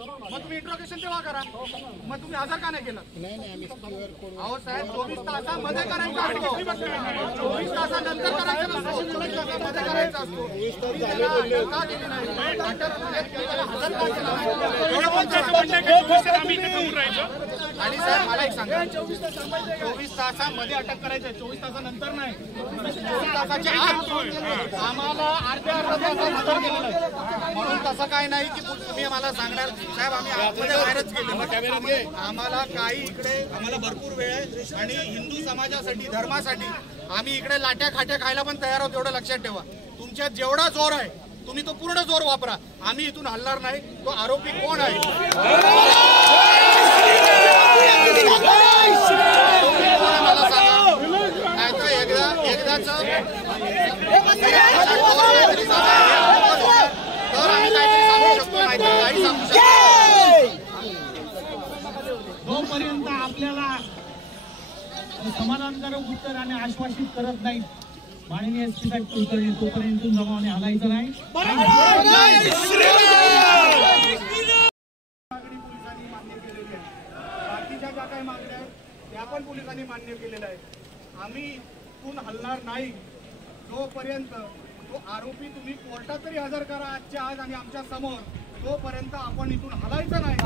मग तुम्ही इंट्रोगेशन तेव्हा करा. मग तुम्ही हजर का नाही केलं? अहो साहेब 24 तासामध्ये करायचा असतो, 24 तासानंतर करायचा नसतो, 24 तासामध्ये करायचा असतो. का केली नाही? हजर का केला नाही? आणि साहेब मला एक सांगा, 24 तासामध्ये अटक करायचं, 24 तासानंतर नाही. 24 तासाच्या आत आम्हाला अर्ध्या तासात हजर केलेलं आहे. म्हणून तसं काय नाही की तुम्ही मला सांगणार साहेब आम्ही आतमध्ये बाहेरच गेलो. आम्हाला काही इकडे आम्हाला भरपूर वेळ आहे आणि हिंदू समाजासाठी धर्मासाठी आम्ही इकडे लाट्या खाट्या खायला पण तयार आहोत. एवढं लक्षात ठेवा. तुमच्यात जेवढा जोर आहे तुम्ही तो पूर्ण जोर वापरा. आम्ही इथून हलणार नाही. तो आरोपी कोण आहे मला सांगा. नाही तर एकदाच तर आम्ही काहीतरी सांगू शकतो, नाही तर काही सांगू शकतो. जोपर्यंत आपल्याला समाधानकारक उत्तर आणि आश्वासित करत नाही माननीय एसपी साहेब कुलकर्णी, तोपर्यंत जमावाने हलायचं नाही. पोलिसांनी मान्य केलेली आहे. बाकीच्या ज्या काही मागण्या आहेत त्या पण पोलिसांनी मान्य केलेल्या आहेत. आम्ही इथून हलणार नाही जोपर्यंत तो आरोपी तुम्ही कोर्टात तरी हजर करा आजच्या आज आणि आमच्या समोर. तोपर्यंत आपण इथून हलायचं नाही.